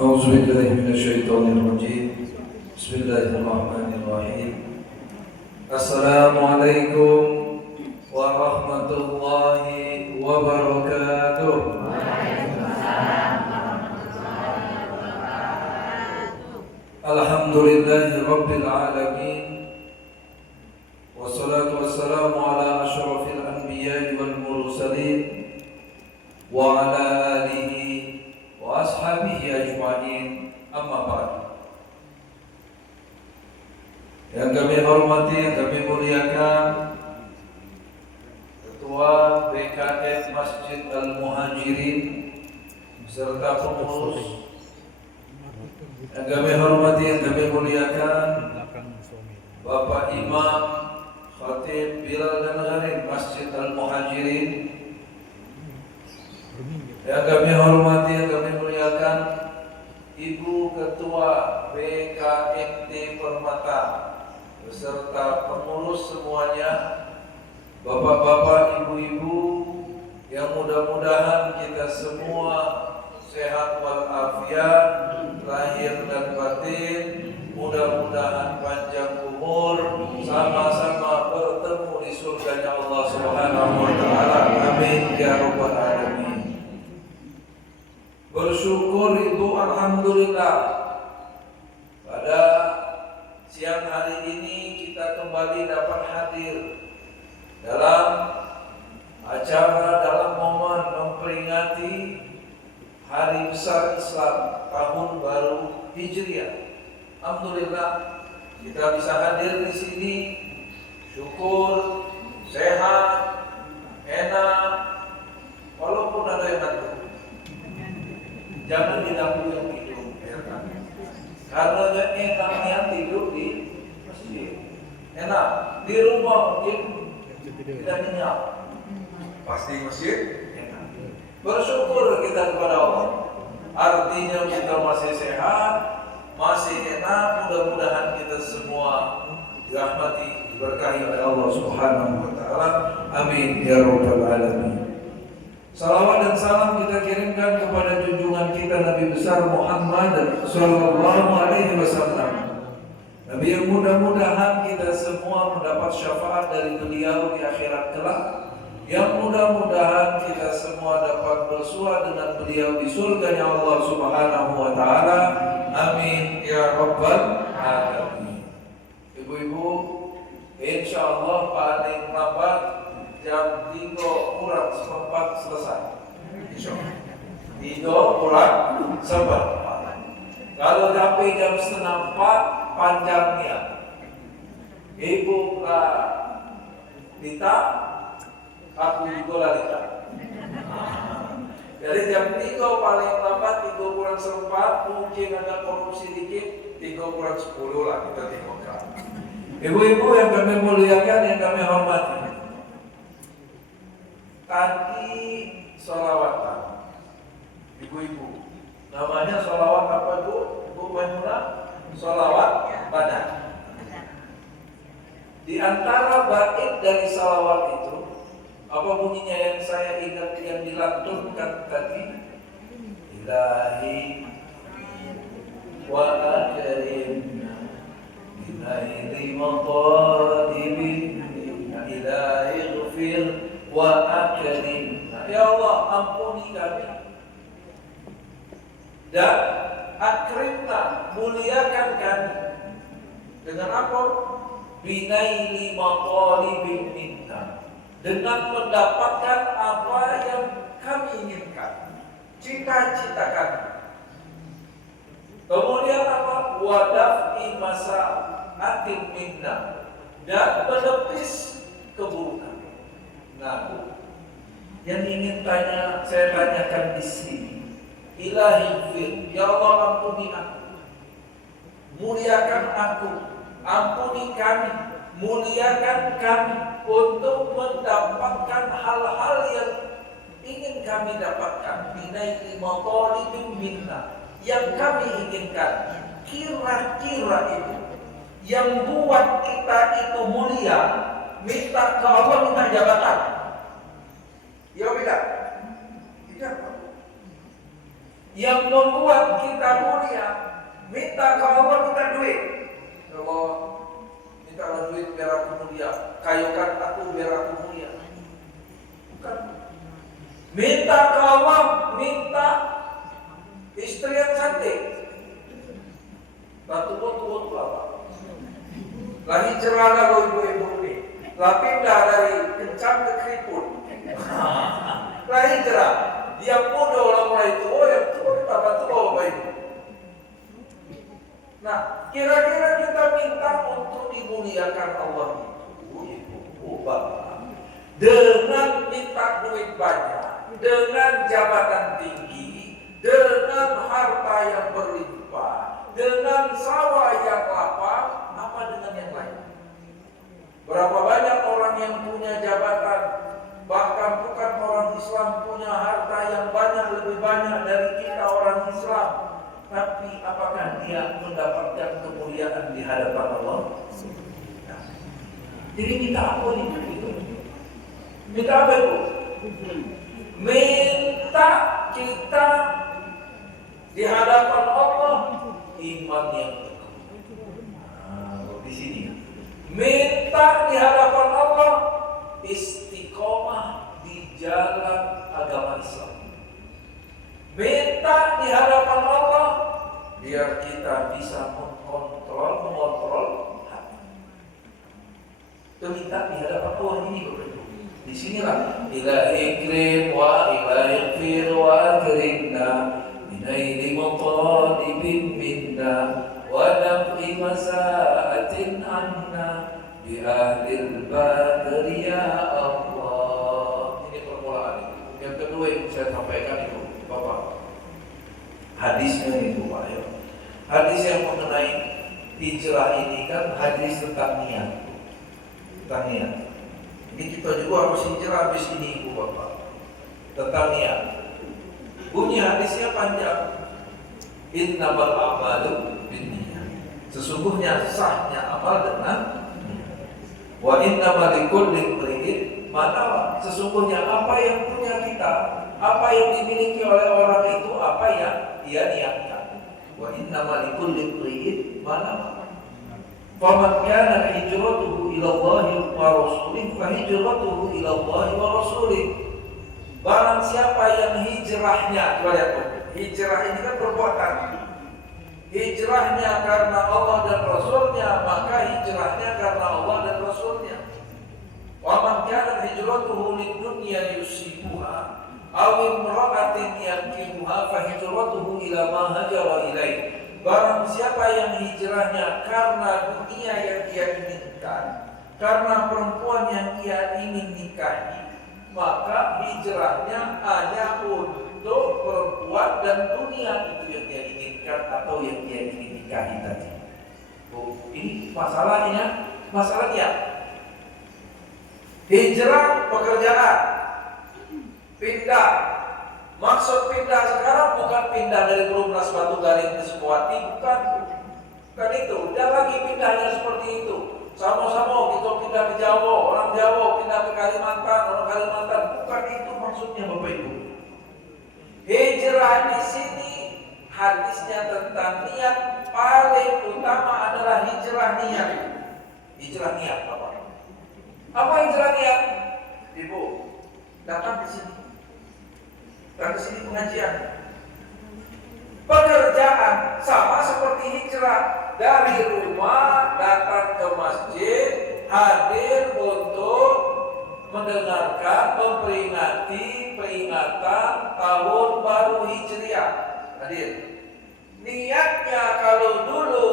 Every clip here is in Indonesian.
أعوذ بالله من الشيطان الرجيم. بسم الله الرحمن الرحيم. السلام عليكم ورحمة الله وبركاته. الحمد لله رب العالمين. والصلاة والسلام على أشرف الأنبياء والمرسلين وعلى آله وأصحابه أجمعين. Amma ba'd. Yang kami hormati, yang kami muliakan Ketua BKM Masjid Al-Muhajirin beserta pengurus. Yang kami hormati, yang kami muliakan Bapak Imam Khatib Bilal dan Gharim Masjid Al-Muhajirin. Yang kami hormati, yang kami muliakan Ibu Ketua BKMT Permata beserta pengurus semuanya, bapak-bapak, ibu-ibu, yang mudah-mudahan kita semua sehat walafiat lahir dan batin, mudah-mudahan panjang umur, sama-sama bertemu di surganya Allah Subhanahu wa taala. Amin ya rabbal alamin. Bersyukur itu alhamdulillah, pada siang hari ini kita kembali dapat hadir dalam acara, dalam momen memperingati Hari Besar Islam Tahun Baru Hijriah. Alhamdulillah kita bisa hadir di sini, syukur, sehat, enak, walaupun ada yang ngantuk. Jangan diganggu yang tidur, ya kan? Karena enaknya tidur di masjid, enak. Di rumah mungkin tidak nyenyak, pasti masjid enak. Bersyukur kita kepada Allah. Artinya kita masih sehat, masih enak. Mudah-mudahan kita semua dirahmati, diberkahi oleh Allah Subhanahu wa taala. Amin ya rabbal alamin. Salawat dan salam kita kirimkan kepada junjungan kita Nabi besar Muhammad sallallahu alaihi wasallam. Nabi yang mudah-mudahan kita semua mendapat syafaat dari beliau di akhirat kelak. Yang mudah-mudahan kita semua dapat bersua dengan beliau di surganya Allah Subhanahu wa taala. Amin ya rabbal alamin. Ibu-ibu, insyaallah paling lambat jam 3 kurang seperempat selesai. Insyaallah 3 kurang seperempat. Kalau sampai jam setengah 4 panjangnya. Ibu Lita, aku juga Lita. Jadi jam 3 paling lambat 3 kurang seperempat, mungkin ada korupsi dikit 3 kurang 10 lah kita tengokkan. Ibu-ibu yang kami muliakan, yang kami hormati, tadi sholawatan, ibu-ibu, namanya sholawat apa Bu? Bu Maimunah? Sholawat badan. Di antara bait dari sholawat itu, apa bunyinya yang saya ingat yang dilantunkan tadi? Ilahi wa akrimna binaili maqadibina ilahi ghafir wa akrim. Ya Allah, ampuni kami dan akrimna, muliakan kami dengan apa? Binaili maqalibin minna, dengan mendapatkan apa yang kami inginkan, cita-cita kami. Kemudian apa? Wadafi masa'atin minna, dan menepis keburukan. Nah, yang ingin saya tanyakan di sini, Ilahi fir, ya Allah ampuni aku, muliakan aku, ampuni kami, muliakan kami untuk mendapatkan hal-hal yang ingin kami dapatkan. Binaili maqalibin minna, yang kami inginkan. Kira-kira itu yang buat kita itu mulia, minta ke Allah, minta jabatan. Ya tidak? Tidak. Yang membuat kita mulia kayukan aku biar aku mulia. Bukan. Minta ke Allah, minta istri yang cantik. Batu batu apa? Lagi cerana lo ibu-ibu ini. Lah pindah dari kencang ke keriput. Lagi cerah. Dia muda orang mulai tua, yang tua tambah tua baik. Nah, kira-kira kita minta untuk dimuliakan Allah itu, ibu bapak, dengan minta duit banyak, dengan jabatan tinggi, dengan harta yang berlimpah, dengan sawah yang lapang, apa dengan yang lain? Berapa banyak orang yang punya jabatan, bahkan bukan orang Islam punya harta yang banyak, lebih banyak dari kita orang Islam. Tapi apakah dia mendapatkan kemuliaan di hadapan Allah? Nah, jadi minta apa nih? Minta apa itu? Minta kita di hadapan Allah iman yang teguh. Nah, di sini. Minta di hadapan Allah istiqomah di jalan agama Islam. Minta di hadapan Allah biar kita bisa mengontrol hati. Itu minta di hadapan Allah ini begitu. Di sinilah ilahi ikrim wa ilahi ighfir wa akrimna minaili muqadibin minna wa naqi masa'atin anna bi ahlil badri ya Allah. Ini permulaan itu. Yang kedua yang saya sampaikan itu Bapak, hadisnya itu Pak ya. Hadis yang mengenai hijrah ini kan hadis tentang niat. Tentang niat. Ini kita juga harus hijrah habis ini Ibu Bapak. Tentang niat. Bunyi hadisnya panjang. Innamal a'malu binniyat. Sesungguhnya sahnya amal dengan niat. Wa innamal likulli imri'in ma nawa. Sesungguhnya apa yang punya kita, apa yang dimiliki oleh orang itu, apa yang dia niatkan. Wa innamal likulli imri'in ma nawa. Faman kana hijratuhu ila Allah wa rasulih fa hijratuhu ila Allah wa rasulih. Barang siapa yang hijrahnya, coba lihat tuh. Hijrah ini kan perbuatan. Hijrahnya karena Allah dan Rasulnya, maka hijrahnya karena Allah dan Rasulnya. Wa man kana hijratuhu lid-dunya yusibuha aw imra'atin yankihuha fa hijratuhu ila ma hajara ilaih. Barang siapa yang hijrahnya karena dunia yang dia inginkan, karena perempuan yang dia ingin nikahi, maka hijrahnya hanya untuk perempuan dan dunia itu yang dia inginkan atau yang dia ingin nikahi tadi. Oh, ini masalahnya. Hijrah pekerjaan, pindah. Maksud pindah sekarang bukan pindah dari Perumnas Batu Garing ke Sukawati, bukan itu. Jangan lagi pindahnya seperti itu. Sama-sama kita pindah ke Jawa, orang Jawa pindah ke Kalimantan, orang Kalimantan, bukan itu maksudnya Bapak Ibu. Hijrah di sini hadisnya tentang niat, paling utama adalah hijrah niat. Hijrah niat Bapak. Apa hijrah niat? Ibu, datang di sini. Dan di sini pengajian. Pekerjaan sama seperti hijrah, dari rumah datang ke masjid, hadir untuk mendengarkan, memperingati peringatan tahun baru Hijriah. Hadir. Niatnya kalau dulu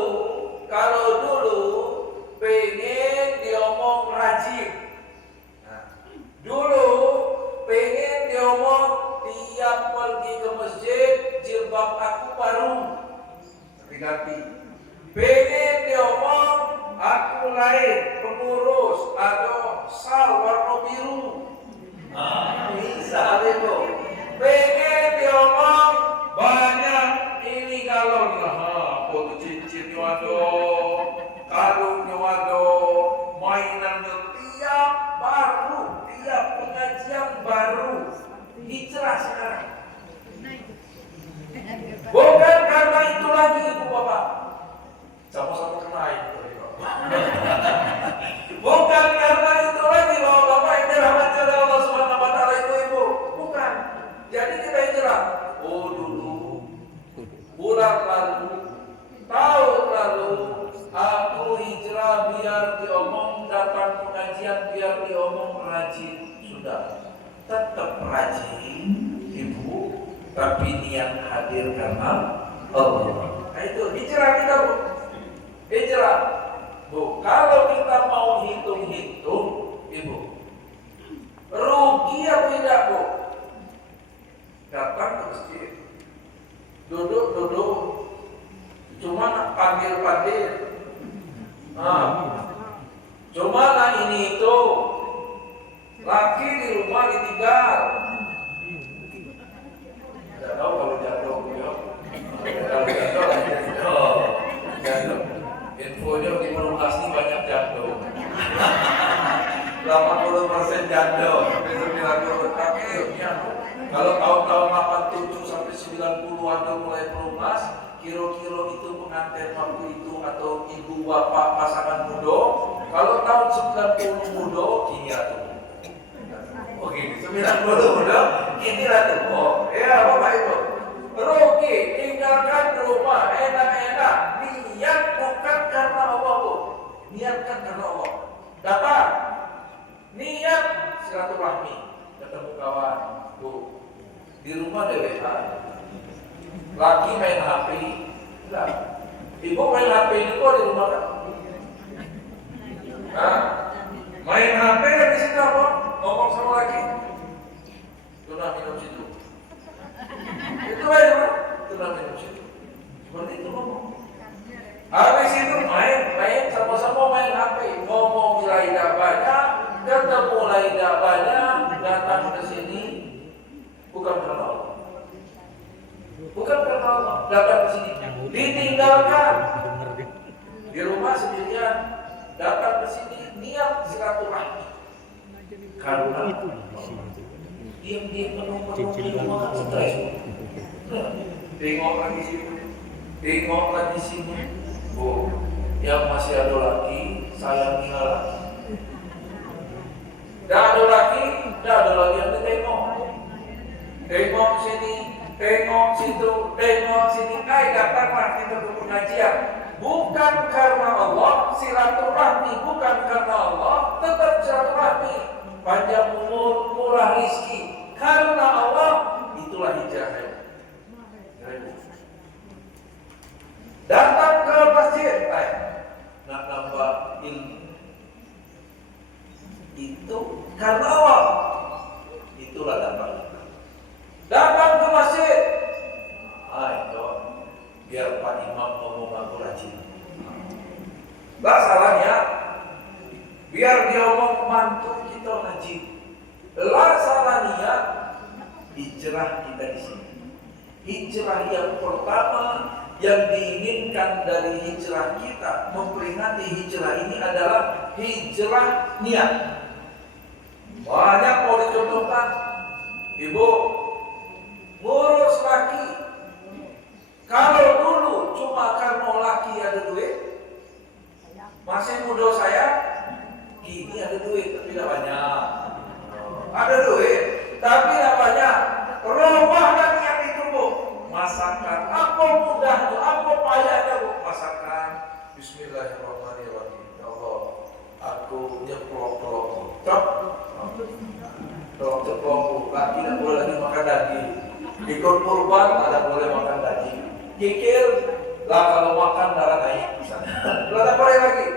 pengen diomong rajin. Nah, dulu pengen diomong tiap pergi ke masjid jilbab aku baru ganti. Pengen diomong aku lain pengurus atau sal warna biru. Bisa itu. Pengen diomong banyak ini galon lah, foto cincin nyuado, kalung nyuado, mainan tiap baru, tiap pengajian baru. Hijrah sekarang. Bukan karena itu lagi Ibu Bapak. Sama-sama kena itu. Bukan karena itu bulan lalu, tahun lalu, aku hijrah biar diomong, datang pengajian biar diomong rajin. Sudah, tetap rajin ibu, tapi niat hadir karena Allah. Nah itu hijrah kita bu, hijrah bu. Kalau kita mau hitung-hitung ibu, rugi apa tidak bu? Datang ke masjid, duduk, cuma panggil-panggil. Cuma ini itu, laki di rumah ditinggal. Tidak tahu kalau jatuh, ya. Kalau jatuh. Infonya di Gunung Asli banyak jatuh. 80% jatuh, 90%. Tapi ya, kalau tahun-tahun 87 sampai 90 ada mulai pelumas, kira-kira itu pengantin waktu itu atau ibu bapak pasangan muda. Kalau tahun 90 muda, ini atuh. Oke, 90 muda, ini atuh. Oh, ya bapak ibu. Rugi, tinggalkan rumah, enak-enak. Niat bukan karena Allah bu. Niatkan karena Allah. Dapat. Niat silaturahmi, ketemu kawan bu. Di rumah DWH, laki main HP, enggak. Ibu main HP itu di rumah kan? Nah, main HP di situ apa? Ngomong sama laki, tuna minum situ. Itu aja, tuna minum situ. Seperti itu ngomong. Habis itu main sama-sama main HP, ngomong tidak banyak, ketemu tidak banyak, datang ke sini. Bukan karena Allah. Bukan karena Allah. Datang ke sini. Ditinggalkan. Di rumah sendirian. Datang ke sini. Niat silaturahmi. Karena diam-diam penuh-penuh di rumah stres. Tengok lagi sini. Tengok lagi sini. Oh, yang masih ada lagi, sayangilah lagi. Tidak ada lagi yang ditengok. Tengok sini, tengok situ, tengok sini. Datanglah kita ke pengajian. Bukan karena Allah, silaturahmi. Bukan karena Allah, tetap silaturahmi. Panjang umur, murah rizki. Karena Allah, itulah hijrah. Datang ke masjid, nak nambah ilmu. Itu karena Allah. Itulah datang. Datang ke masjid. Ayo, biar Pak Imam ngomong aku rajin. Gak salahnya. Biar dia ngomong mantu kita rajin. Lah salahnya hijrah kita di sini. Hijrah yang pertama yang diinginkan dari hijrah kita, memperingati hijrah ini adalah hijrah niat. Banyak mau dicontohkan. Ibu ngurus laki. Kalau dulu cuma karena laki ada duit, masih muda saya, kini ada duit tapi tidak banyak. Ada duit tapi tidak banyak. Rubahlah niat itu bu. Masakan, apa mudahnya, apa payahnya bu? Masakan. Bismillahirrahmanirrahim. Ya Allah, aku nyeplok-plok, cok. Ceplok, laki tidak boleh lagi makan daging. Ikut kurban, tidak boleh makan daging. Kikir, lah kalau makan darah naik. Lalu apa lagi?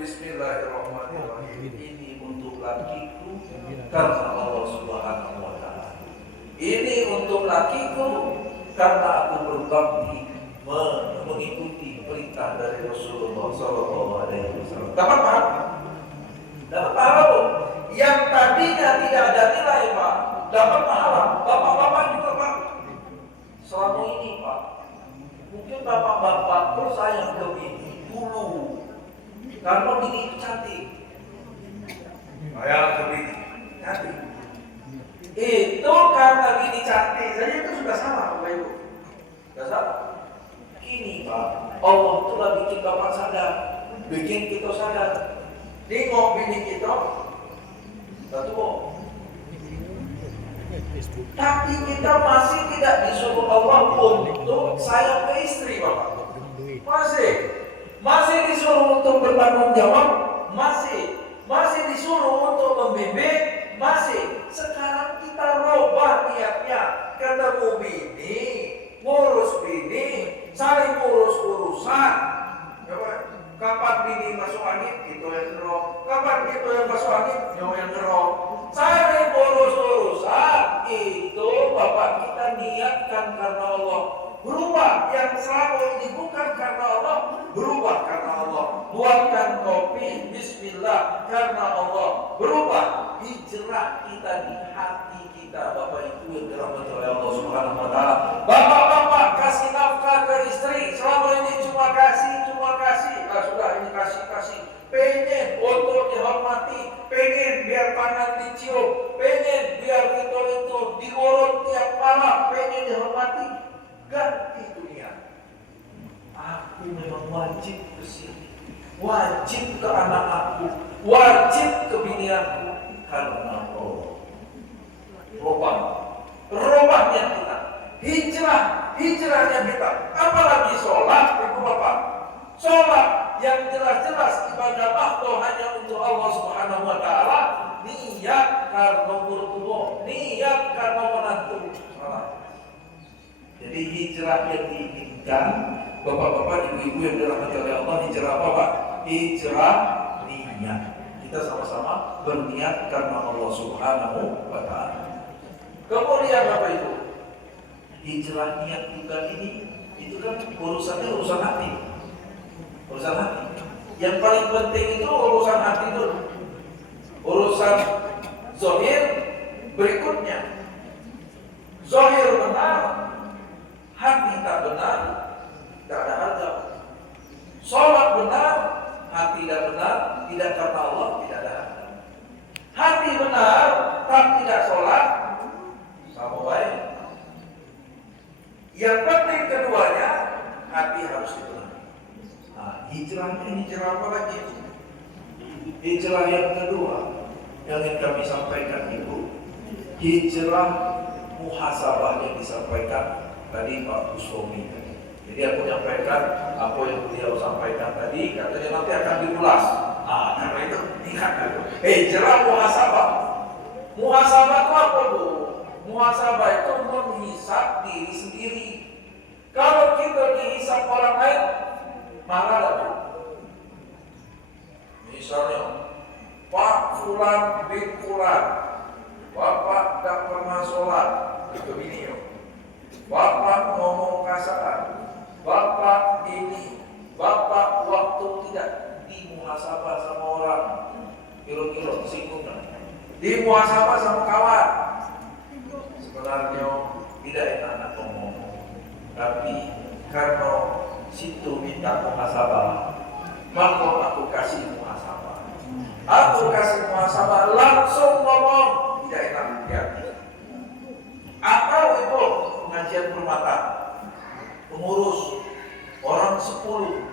Bismillahirrahmanirrahim. Ini untuk lakiku karena Allah Subhanahu wa Ta'ala. Ini untuk lakiku karena aku berbakti mengikuti perintah dari Rasulullah SAW. Dapat paham? Dapat pahala bu. Yang tadinya tidak ada nilai pak, dapat pahala. Bapak-bapak juga pak. Selama ini pak, mungkin bapak-bapak bersayang ke bini dulu, karena bini itu cantik. Sayang ke bini cantik. Itu karena bini cantik saja itu sudah salah bapak ibu. Sudah salah. Ini pak, Allah telah bikin bapak sadar, bikin kita sadar. Tengok bini kita, satu Tapi kita masih tidak disuruh Allah untuk sayang ke istri, Bapak. Masih disuruh untuk bertanggung jawab, masih disuruh untuk membimbing, masih. Sekarang kita rubah niatnya, ketemu bini, ngurus bini, saling ngurus urusan. Kapan bini masuk angin, itu yang gerok. Kapan itu yang masuk angin, yang gerok. Saling ngurus urusan, itu Bapak kita niatkan karena Allah. Berubah yang selama ini bukan karena Allah, berubah karena Allah. Buatkan kopi, bismillah, karena Allah. Berubah, hijrah kita di hati kita. Bapak Ibu yang dirahmati oleh Allah Subhanahu wa taala. Bapak-bapak kasih nafkah ke istri, selama ini cuma kasih. Nah, sudah ini kasih. Pengen untuk dihormati, pengen biar tangan dicium, pengen biar kita itu diurut tiap malam, pengen dihormati. Ganti dunia. Aku memang wajib ke sini, wajib ke anak aku, wajib ke bini aku karena Allah. Rubahnya kita, hijrahnya kita. Apalagi sholat, Ibu Bapak. Sholat yang jelas-jelas ibadah mahdoh hanya untuk Allah Subhanahu wa taala. Niat karena mertua, niat karena menantu. Jadi hijrah yang diinginkan, Bapak-bapak, Ibu-ibu yang dirahmati oleh Allah, hijrah apa, Pak? Hijrah niat. Kita sama-sama berniat karena Allah Subhanahu wa taala. Kemudian apa itu? Hijrah niat kita ini itu kan urusan hati. Urusan hati. Yang paling penting itu urusan hati dulu. Urusan zahir berikutnya. Zahir benar, hati tak benar, tak ada harga. Sholat benar, hati tidak benar, tidak karena Allah, tidak ada harga. Hati benar, tapi tidak sholat, sama baik. Yang penting keduanya, hati harus dibenar. Hijrah ini hijrah apa lagi? Hijrah yang kedua yang ingin kami sampaikan itu hijrah muhasabah yang disampaikan tadi Pak Buswomi. Jadi aku menyampaikan apa yang beliau sampaikan tadi, katanya nanti akan diulas. Karena itu ingat dulu. Hijrah muhasabah. Muhasabah itu apa, Bu? Muhasabah itu menghisap diri sendiri. Kalau kita dihisap orang lain, marah lagi. Misalnya, Pak Fulan bin Fulan, Bapak tak pernah sholat, itu ini ya. Bapak ngomong kasar, Bapak ini, Bapak waktu tidak dimuhasabah sama orang, kilo-kilo singgungan, dimuhasabah sama kawan. Sebenarnya tidak enak ngomong, tapi karena situ minta muhasabah, maka aku kasih muhasabah. Aku kasih muhasabah langsung ngomong, tidak enak hati. Atau itu pengajian permata, pengurus orang 10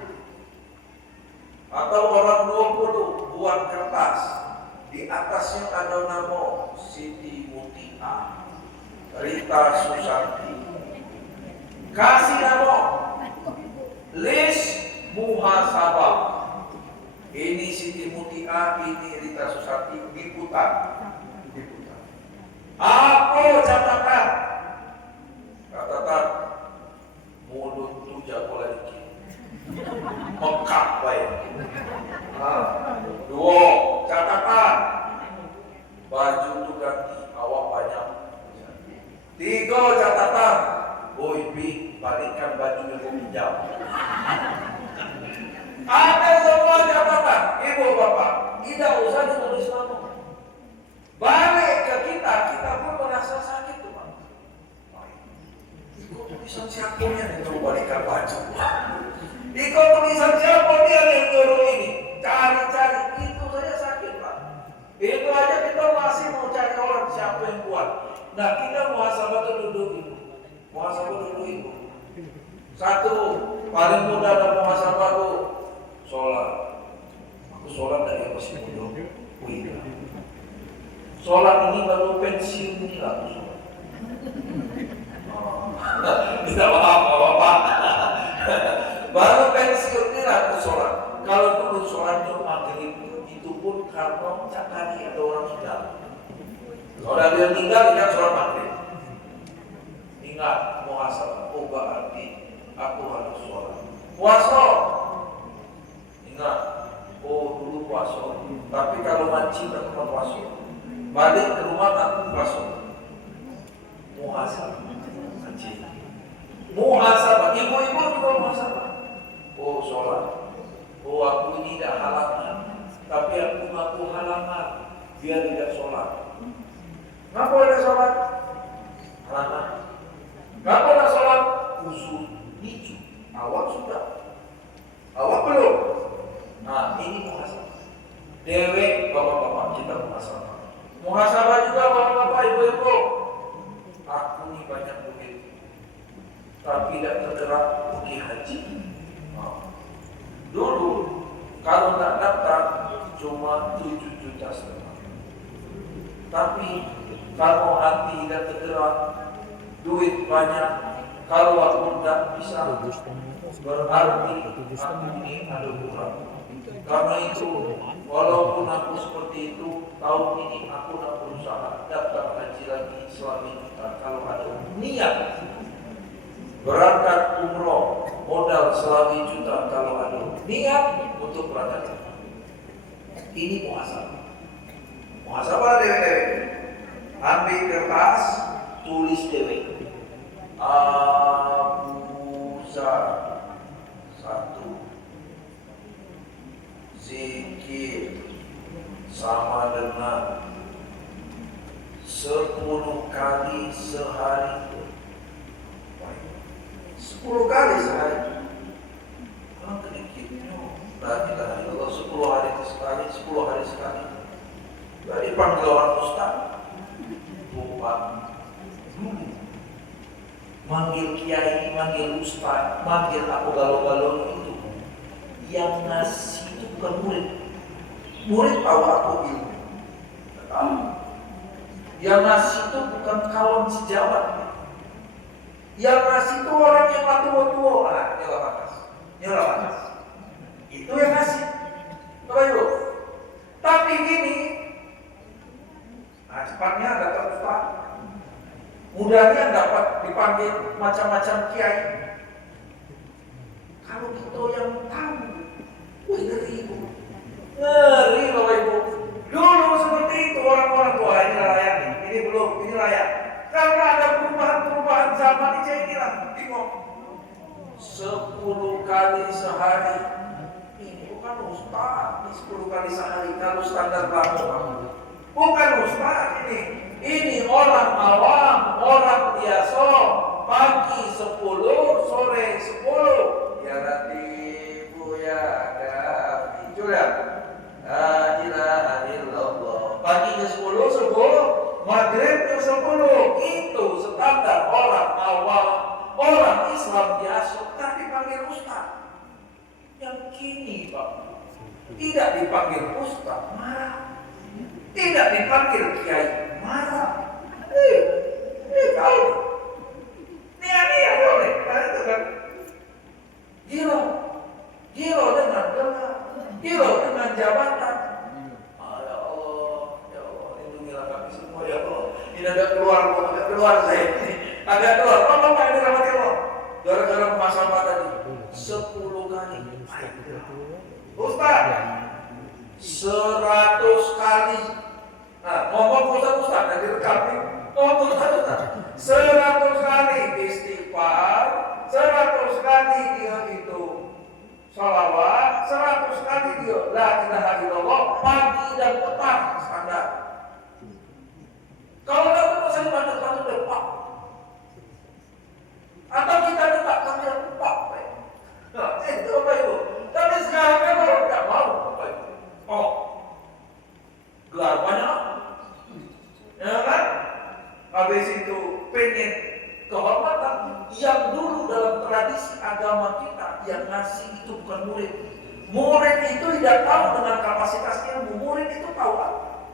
atau orang 20 buat kertas, di atasnya ada nama Siti Mutia, Rita Susanti. Kasih nama list muhasabah. Ini Siti Mutia, ini Rita Susanti, diputar. Aku catatan, mulut tu jago lagi, mekak baik. 2 catatan, baju tu ganti, awak banyak. 3 catatan, boy bi balikkan baju yang kau pinjam. Ada semua catatan, ibu bapak, tidak usah ditulis nama. Balik ke kita pun merasa sakit tuh, Pak. Ikut tulisan siapa yang nyuruh balikkan baju? Ikut tulisan siapa dia yang nyuruh ini? Cari-cari, itu saja sakit, Pak. Itu aja kita masih mau cari orang siapa yang buat. Nah, kita muhasabah itu duduk ibu. Muhasabah duduk ibu. 1, paling mudah dalam muhasabah itu sholat. Aku sholat dari masih muda. Sholat ini baru pensiun ini lah. Tidak apa-apa. Baru pensiun ini aku sholat. Kalau dulu sholatnya maghrib itu pun karena cakari ada orang meninggal. Kalau ada yang meninggal, ingat sholat maghrib. Ingat muhasabah. Oh berarti aku harus sholat. Puasa. Ingat. Oh dulu puasa. Tapi kalau mancing tak pernah puasa. Balik ke rumah tak puasa. Muhasabah. Mancing. Muhasabah. Ibu-ibu juga muhasabah. Oh sholat. Oh aku ini tidak halangan. Tapi aku ngaku halangan. Biar tidak sholat. Ngaku tidak sholat? Halangan. Ngaku tidak sholat? Usul hijau. Awak sudah. Awak belum. Nah ini muhasabah. Dewek bapak-bapak kita muhasabah. Muhasabah juga bapak-bapak ibu-ibu. Aku ini banyak duit. Tapi tidak tergerak pergi haji. Dulu kalau tak daftar cuma 7,5 juta. Tapi kalau hati tidak tergerak, duit banyak. Kalau aku tidak bisa, berarti aku ini ada kurang. Karena itu, walaupun aku seperti itu, tahun ini aku nak berusaha daftar haji lagi selama juta. Kalau ada niat berangkat umroh modal selama juta, kalau ada niat untuk berangkat. Ini muhasabah. Muhasabah dewe-dewe. Ambil kertas, tulis dewe. Abu Zar 1. Zikir sama dengan 10 kali sehari. 10 kali sehari. Orang sedikitnya. La ilaha illallah 10 hari sekali, 10 hari sekali. Jadi panggil orang ustaz. Bukan dulu. Manggil kiai, manggil ustaz, manggil aku galau-galau itu. Yang ngasih itu bukan murid. Murid tahu aku ilmu. Yang ngasih itu bukan kawan sejawat. Yang ngasih itu orang yang tua-tua. Nah, nyala panas. Itu yang ngasih. Bapak tapi gini, nah cepatnya dapat ustaz, mudahnya dapat dipanggil macam-macam kiai. Kalau kita yang tahu, wih ngeri ibu, ngeri Bapak Ibu. Dulu seperti itu orang-orang tua ini layak, ini belum, ini layak. Karena ada perubahan zaman ini saya bilang, bingung. 10 kali sehari. Ini bukan ustaz, ini 10 kali sehari. Kalau standar belakang, bukan ustaz ini. Ini orang awam, orang biasa. Pagi 10, sore 10. Ya Latifu ya Gafi. Coba. La ilaha illallah. Paginya 10, subuh. Maghribnya 10. Itu standar orang awam, orang Islam biasa. Tak dipanggil ustaz. Yang kini Pak, tidak dipanggil ustaz, marah. Tidak dipanggil kiai, marah. Kau nia boleh, itu kan gila dengan gelar, gila dengan jabatan. Ya Allah, lindungilah kami semua ya Allah. Ini agak keluar saya ini, agak keluar. Apa ini rahmat Allah? Gara-gara muhasabah tadi 10 kali. Ustaz 100 kali. Nah, ngomong Ustaz dan direkam nih. Ngomong Ustaz 100 kali istighfar, 100 kali dia itu sholawat, 100 kali dia la ilaha illallah pagi dan petang standar. Kalau tidak itu saya banyak depan. Atau kita letak sambil lupa. Nah, itu Bapak Ibu. Tapi sekarang kan orang tidak mau Bapak Ibu. Oh, gelar banyak. Ya kan? Habis itu pengen kehormatan. Yang dulu dalam tradisi agama kita yang ngasih itu bukan murid. Murid itu tidak tahu dengan kapasitas ilmu. Murid itu tahu apa?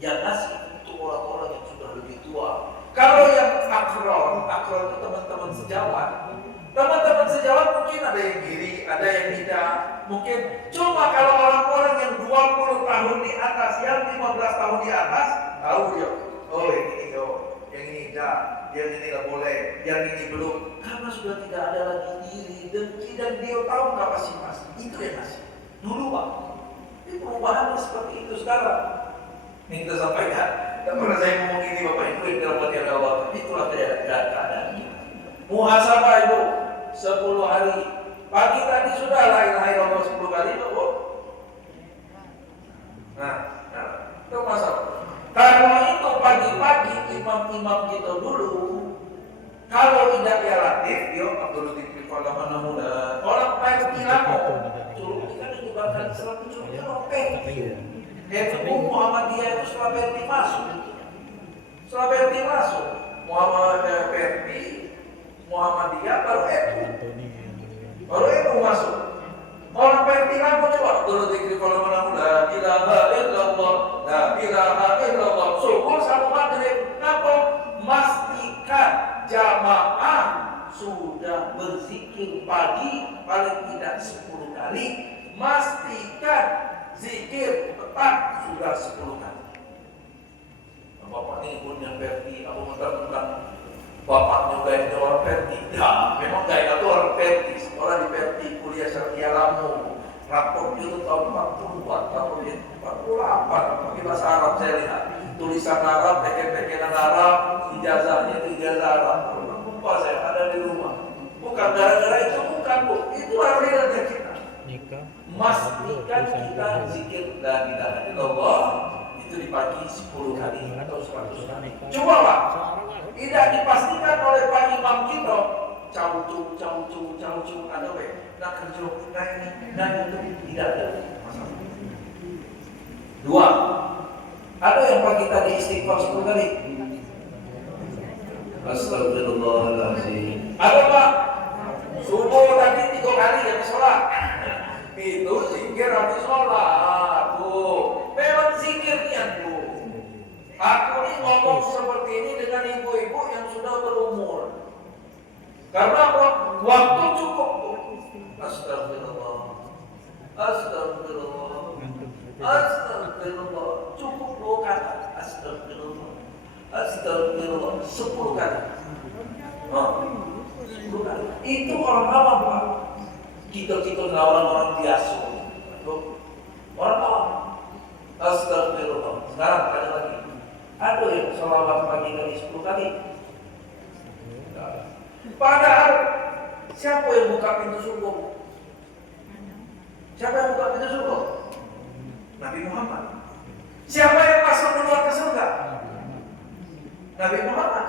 Yang ngasih itu orang-orang yang sudah lebih tua. Kalau yang akron itu teman-teman sejawat. Teman-teman sejawat mungkin ada yang kiri, ada yang tidak. Mungkin cuma kalau orang-orang yang 20 tahun di atas, yang 15 tahun di atas, tahu dia. Oh yang ini yo, yang ini tidak, yang ini nggak boleh, yang ini belum. Karena sudah tidak ada lagi diri dan dia tahu nggak sih mas. Itu yang masih. Dulu pak, ini perubahan seperti itu sekarang. Ini kita sampaikan. Dan pernah saya ngomong ini bapak ibu yang dirahmati oleh Allah. Itulah keadaannya. Muhasabah ibu 10 hari. Pagi tadi sudah la ilaha illallah 10 kali ibu. Nah, itu masalah. Karena itu pagi-pagi imam-imam kita dulu kalau tidak ya latif, dia Abdul Latif kalau mana muda. Orang pergi lama. Curug kita dibakar Islam curug itu ropek. Muhammadiyah itu setelah Perti masuk. Setelah Perti masuk, Muhammadiyah baru itu masuk. Orang Perti kamu coba dulu dikri kalau mana la ilaha illallah, la ilaha illallah. Syukur sama maghrib. Kenapa? Pastikan jamaah sudah berzikir pagi paling tidak 10 kali. Pastikan zikir petang sudah 10 kali. Bapak ini punya Perti, aku mentang-mentang bapaknya gaya orang Perti. Ya, memang gaya itu orang Perti. Sekolah di Perti, kuliah Syariah Lampung. Rapor itu tahun 40-an, tahun 48. Pakai bahasa Arab saya lihat. Tulisan Arab, teken-tekenan Arab, ijazahnya itu ijazah Arab. Lupa saya ada di rumah. Bukan gara-gara itu, bukan bu. Itu alirannya kita. Pastikan kita zikir la ilaha illallah itu di pagi 10 kali atau 100 kali. Coba pak, tidak dipastikan oleh Pak Imam kita. Cau-cu ada weh. Nak kerja, nak ini, nak itu tidak ada masalah. 2. Ada yang pagi tadi istighfar 10 kali. Astagfirullahaladzim. Ada pak, subuh tadi 3 kali habis sholat. Itu zikir habis sholat, bu. Memang zikirnya, bu. Aku ini ngomong seperti ini dengan ibu-ibu yang sudah berumur. Karena apa? Waktu cukup, bu. Astagfirullah, astagfirullah, astagfirullah. Cukup 2 kali. Astagfirullah, astagfirullah 10 kali. 10 kali. Itu orang awam, pak. Kita orang biasa. Orang awam. Astagfirullah. Sekarang ada lagi. Ada yang sholawat pagi kali 10 kali. Padahal siapa yang buka pintu surga? Siapa yang buka pintu surga? Nabi Muhammad. Siapa yang masuk duluan ke surga? Nabi Muhammad.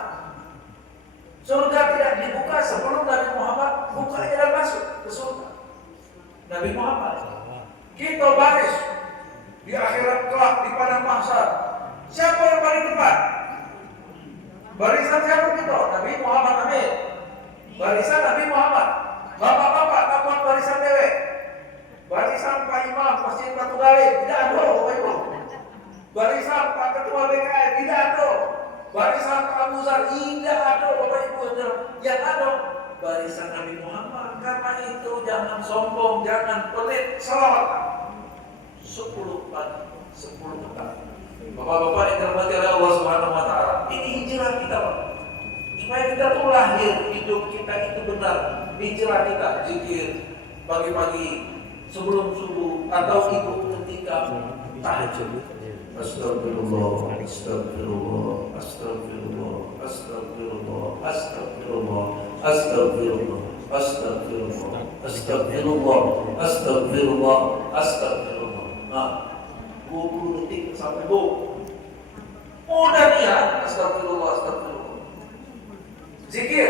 Surga tidak dibuka sebelum Nabi Muhammad buka dan masuk ke surga. Nabi Muhammad. Kita baris di akhirat kelak di padang mahsyar. Siapa yang paling depan? Barisan siapa kita? Nabi Muhammad Amin. Barisan Nabi Muhammad. Bapak-bapak takut barisan dewek. Barisan Pak Imam Masjid Batu Galing tidak ada, Bapak Ibu. Barisan Pak Ketua BKN tidak ada. Barisan Pak Abu Zar tidak ada, Bapak Ibu. Yang ada barisan Nabi Muhammad. Karena itu jangan sombong, jangan pelit, salawat 10 pagi, 10 petang. Bapak-bapak yang dirahmati oleh Allah Subhanahu wa taala. Ini hijrah kita, Pak. Supaya kita tuh lahir hidup kita itu benar. Hijrah kita zikir pagi-pagi sebelum subuh atau itu ketika tahajud. Astagfirullah, astagfirullah, astagfirullah, astagfirullah, astagfirullah, astagfirullah, astagfirullah, astagfirullah, astagfirullah, astagfirullah. Nah, 20 detik sampai bu. Mudah niat. Astagfirullah, astagfirullah. Zikir.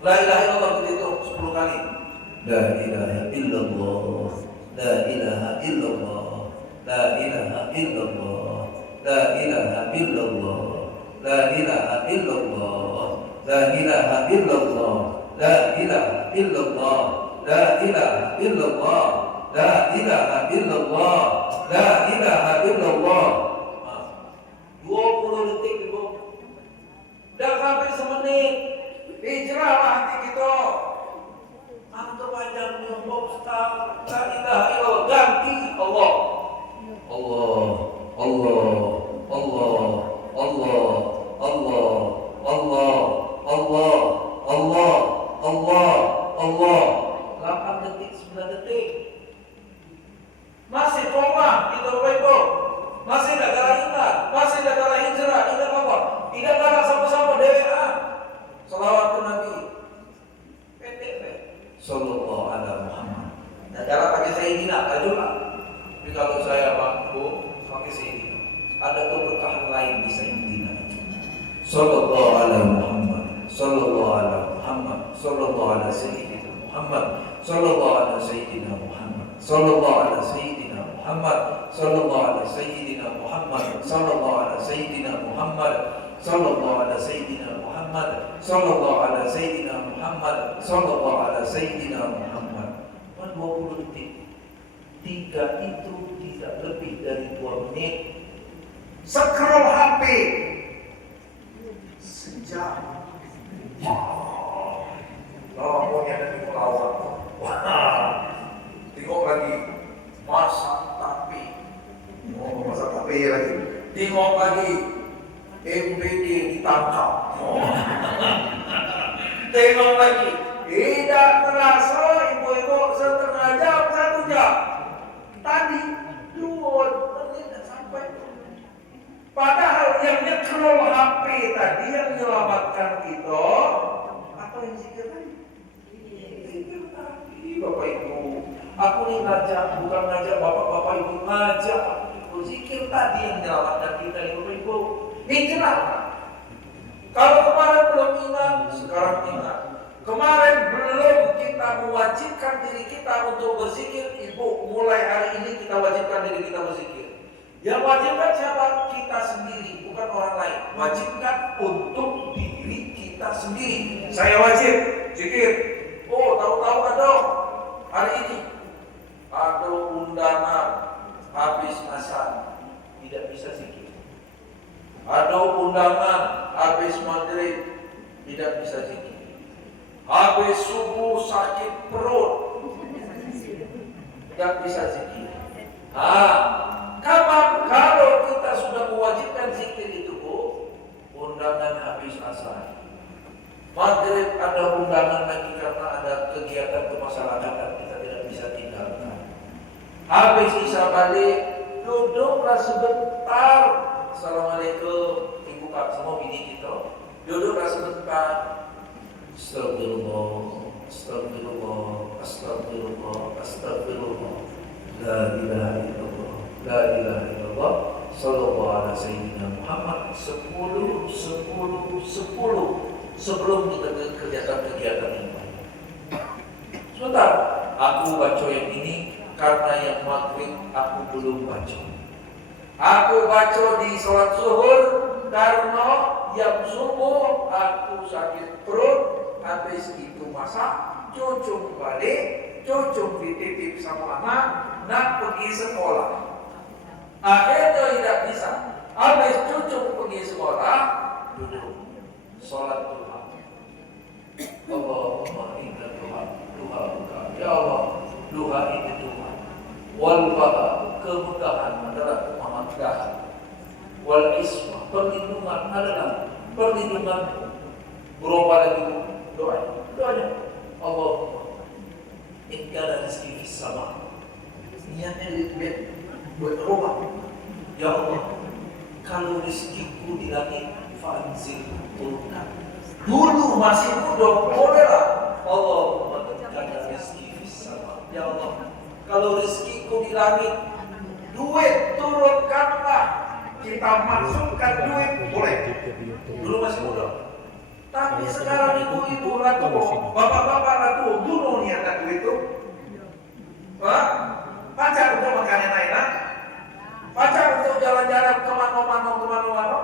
La ilaha illallah itu 10 kali. La ilaha illallah, la ilaha illallah, la ilaha illallah, la ilaha illallah, la ilaha illallah, la ilaha illallah, la ilaha illallah, la ilaha illallah, la ilaha illallah, la ilaha illallah. 20 detik ibu. Tidak sampai semenit. Hijrahlah hati kita. Antum aja nyumbang Ustaz, la ilaha illallah, ganti Allah. Allah, Allah, Allah, Allah, Allah, Allah, Allah, Allah, Allah, Allah. 8 detik, 9 detik. Masih koma kita Ibu. Masih ada gara ingat, masih ada gara hijrah, ingat apa? Tidak gara sama-sama DWA. Salawat ke Nabi. PTP. Sallallahu alaihi Muhammad. Nah, cara pakai Sayyidina, ajulah. Tapi kalau saya mampu pakai Sayyidina, ada keberkahan lain di Sayyidina. Sallallahu alaihi Muhammad. Sallallahu alaihi Muhammad. Sallallahu alaihi Sayyidina Muhammad. Sallallahu alaihi Sayyidina Muhammad. Sallallahu alaihi Sayyidina Muhammad. Sallallahu alaihi Sayyidina Muhammad. Sallallahu alaihi Sayyidina Muhammad. Sallallahu alaihi Sayyidina Muhammad. Sallallahu alaihi Sayyidina Muhammad. Sallallahu alaihi Sayyidina Muhammad. 20 detik. 3 itu tidak lebih dari 2 menit. Scroll HP sejam. Kalau punya dari pelawak, wah, tengok lagi masak tapi, masak tapi lagi, tengok lagi MPD ditangkap, tengok lagi, tidak terasa ibu-ibu setengah jam, 1 jam, tadi 2 menit sampai. Padahal yang nyekrol HP tadi yang menyelamatkan kita, atau yang zikir tadi? Zikir tadi, Bapak Ibu. Aku ini ngajak, bukan ngajak Bapak Ibu, ngajak Ibu. Zikir tadi yang menyelamatkan kita, Bapak Ibu. Hijrah. Kalau kemarin belum ingat, sekarang ingat. Kemarin belum kita mewajibkan diri kita untuk berzikir, Ibu, mulai hari ini kita wajibkan diri kita berzikir. Yang wajibkan siapa? Kita sendiri, bukan orang lain. Wajibkan untuk diri kita sendiri. Saya wajib zikir. Oh, tahu-tahu ada hari ini ada undangan habis asar, tidak bisa zikir. Ada undangan habis maghrib, tidak bisa zikir. Habis subuh sakit perut, tidak bisa zikir. Kalau kita sudah mewajibkan zikir itu, Bu, undangan habis asar, maghrib ada undangan lagi karena ada kegiatan kemasyarakatan, kita tidak bisa tinggalkan. Habis isya balik, duduklah sebentar. Assalamualaikum, Ibu Kak, semua bini kita. Duduklah sebentar. Astagfirullah, astagfirullah, astagfirullah, astagfirullah. La ilaha illallah, la ilaha illallah. Sallallahu alaihi Sayyidina Muhammad. 10 sebelum kita kegiatan ini. Sebentar, aku baca yang ini karena yang maghrib aku belum baca. Aku baca di sholat zuhur karena yang subuh aku sakit perut, habis itu masak, cucu balik, cucu dititip sama anak, nak pergi sekolah. Akhirnya tidak bisa. Habis cucu pergi sekolah, duduk sholat duha. Allahumma inna duha, duha buka. Ya Allah, duha ini Tuhan. Wal baha, kemudahan adalah kemudahan. Wal isma, perlindungan adalah perlindungan. Berapa lagi doanya? Allahumma inna rizki fis sama. Niatnya buat rumah. Ya Allah, kalau rizkiku di langit, fanzil turunkan. Dulu masih muda, bolehlah. Allahumma inna rizki fis sama. Ya Allah, kalau rizkiku di langit, duit turunkanlah. Kita masukkan duit, boleh. Dulu masih muda. Tapi sekarang ibu-ibu ratu, bapak-bapak ratu, dulu niatan duit itu. Pacar untuk makan enak-enak, pacar untuk jalan-jalan kemana-mana.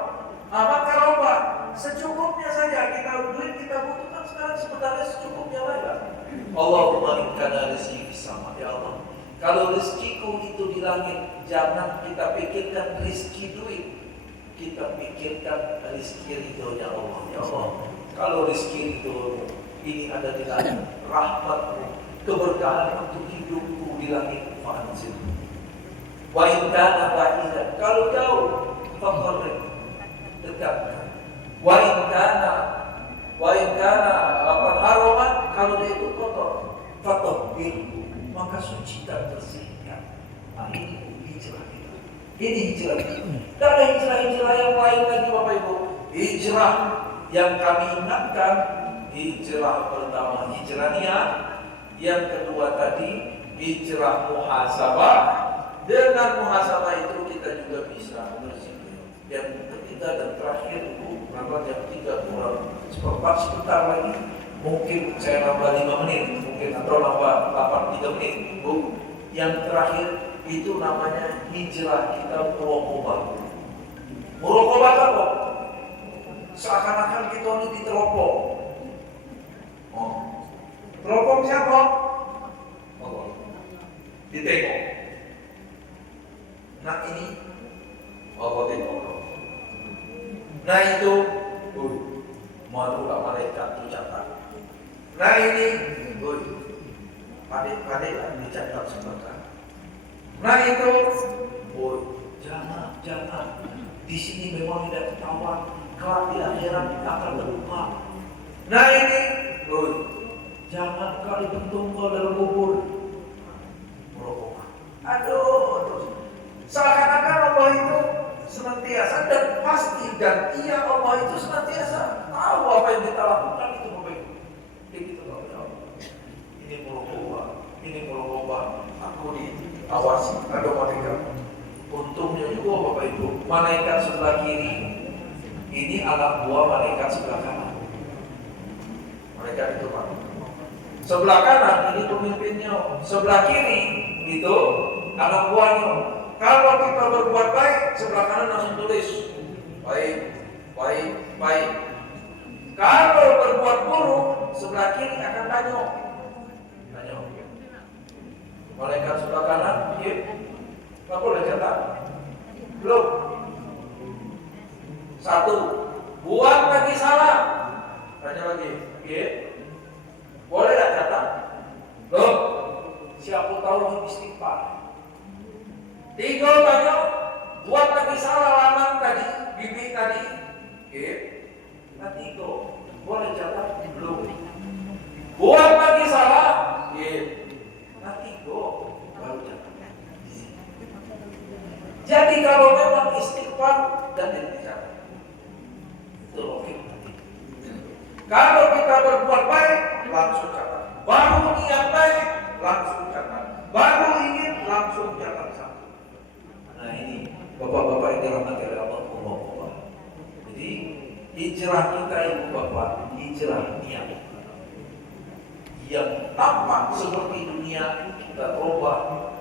Maka roba secukupnya saja. Duit kita butuhkan sekarang sebenarnya secukupnya saja. Allahumma inna rizki sama. Ya Allah, kalau rizkiku itu di langit, jangan kita pikirkan rizki duit. kita pikirkan rezeki ridhonya Allah. Ya Allah, kalau rezeki ridho ini ada di dalam rahmat-Mu, keberkahan untuk hidupku di langit fanzil. Wa in kana ba'idan, kalau jauh faqrib, dekatkan. Wa in kana haraman, kalau dia itu kotor, fatahhirhu, maka sucikan, bersihkan. Nah, ini hijrah kita. Ini hijrah kita. Dan ada hijrah-hijrah yang lain lagi Bapak Ibu. Hijrah yang kami ingatkan, hijrah pertama hijrah niat, yang kedua tadi hijrah muhasabah. Dengan muhasabah itu kita juga bisa berzikir. Yang ketiga dan terakhir itu, karena jam 3 kurang seperempat, sebentar lagi mungkin saya nambah 5 menit, mungkin atau nambah 3 menit, Bu. Yang terakhir itu namanya hijrah kita muraqabah. Muraqabah apa? Seakan-akan kita ini diteropong. Oh. Teropong siapa? Allah. Ditengok. Nah ini Allah tengok. Nah itu, malulah malaikat itu catat. Nah ini, padik-padik dicatat sebentar. Nah itu, jangan. Di sini memang tidak ketahuan, kelak di akhirat akan terbuka. Nah ini, jangan kali bentung kau dalam kubur. Merokok. Aduh, seakan-akan Allah itu senantiasa dan pasti, dan iya Allah itu senantiasa tahu apa yang kita lakukan itu Bapak Ibu. Begitu Bapak. Ini merokok. Aku diawasi, ada malaikat. Untungnya juga Bapak Ibu, malaikat sebelah kiri ini anak buah malaikat sebelah kanan. Malaikat itu Pak. Sebelah kanan ini pemimpinnya, sebelah kiri itu anak buahnya. Kalau kita berbuat baik, sebelah kanan langsung tulis baik. Kalau berbuat buruk, sebelah kiri akan tanya. Malaikat sebelah kanan, nggak boleh catat. Belum. 1, buat lagi salah. Tanya lagi, boleh nggak catat? Belum. Siapa tahu istighfar. 3 tanya, buat lagi salah lanang tadi, bibi tadi, nah 3, boleh catat? Belum. Buat lagi salah, nah 3, baru catat. Jadi kalau memang istighfar dan dicatat, itu logik. Kalau kita berbuat baik, langsung catat. Baru niat baik, langsung catat. Baru ingin, langsung catat. Nah ini Bapak-bapak yang dirahmati oleh Allah. Jadi hijrah kita Ibu Bapak, hijrah niat yang tampak seperti dunia, kita ubah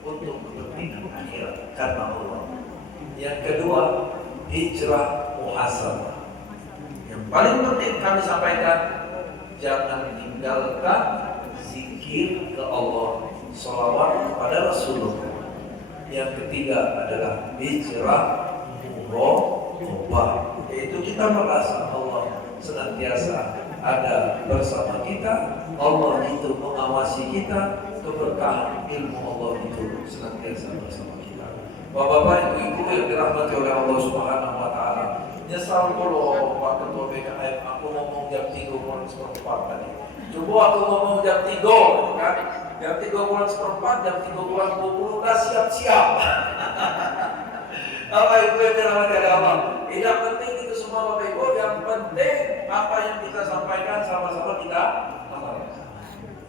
untuk kepentingan akhirat karena Allah. Yang kedua, hijrah muhasabah. Yang paling penting kami sampaikan, jangan tinggalkan zikir ke Allah, sholawat kepada Rasulullah. Yang ketiga adalah hijrah muraqabah, yaitu kita merasa Allah senantiasa ada bersama kita, Allah itu mengawasi kita, keberkahan ilmu Allah itu senantiasa bersama kita. Bapak-bapak, ibu-ibu yang dirahmati oleh Allah Subhanahu wa taala, nyesal kalau Pak Ketua BKM aku ngomong jam 3:04 tadi. Coba aku ngomong jam 3 gitu kan. Jam 3:04, jam 3:20 udah siap-siap. Bapak Ibu yang dirahmati oleh Allah, tidak penting itu semua Bapak Ibu, yang penting apa yang kita sampaikan sama-sama kita amalkan.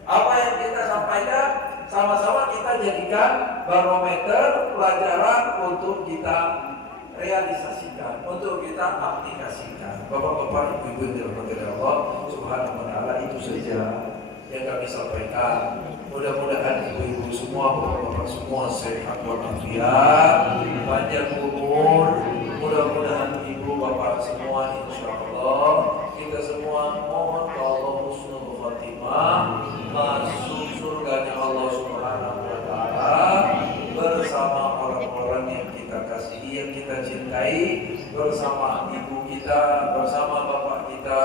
Apa yang kita sampaikan sama-sama kita jadikan barometer pelajaran untuk kita realisasikan, untuk kita aplikasikan. Bapak-bapak, ibu-ibu yang dirahmati oleh Allah Subhanahu wa taala, itu saja yang kami sampaikan. Mudah-mudahan ibu-ibu semua, bapak-bapak semua sehat walafiat, panjang umur. Mudah-mudahan ibu bapak semua insyaallah kita semua mohon ke Allah husnul khatimah, masuk surganya Allah Subhanahu wa taala bersama orang-orang yang kita kasihi, yang kita cintai, bersama ibu kita, bersama bapak kita,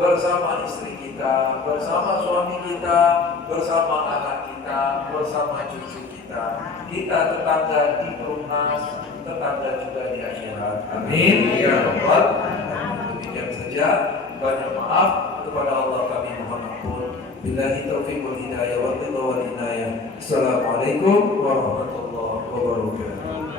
bersama istri kita, bersama suami kita, bersama anak kita, bersama cucu kita. Kita tetangga di Perumnas, tetangga juga di akhirat. Amin ya rabbal alamin. Demikian saja. Banyak maaf kepada Allah kami mohon ampun. Billahi taufiq wal hidayah wa ridha wal inayah. Assalamualaikum warahmatullahi wabarakatuh.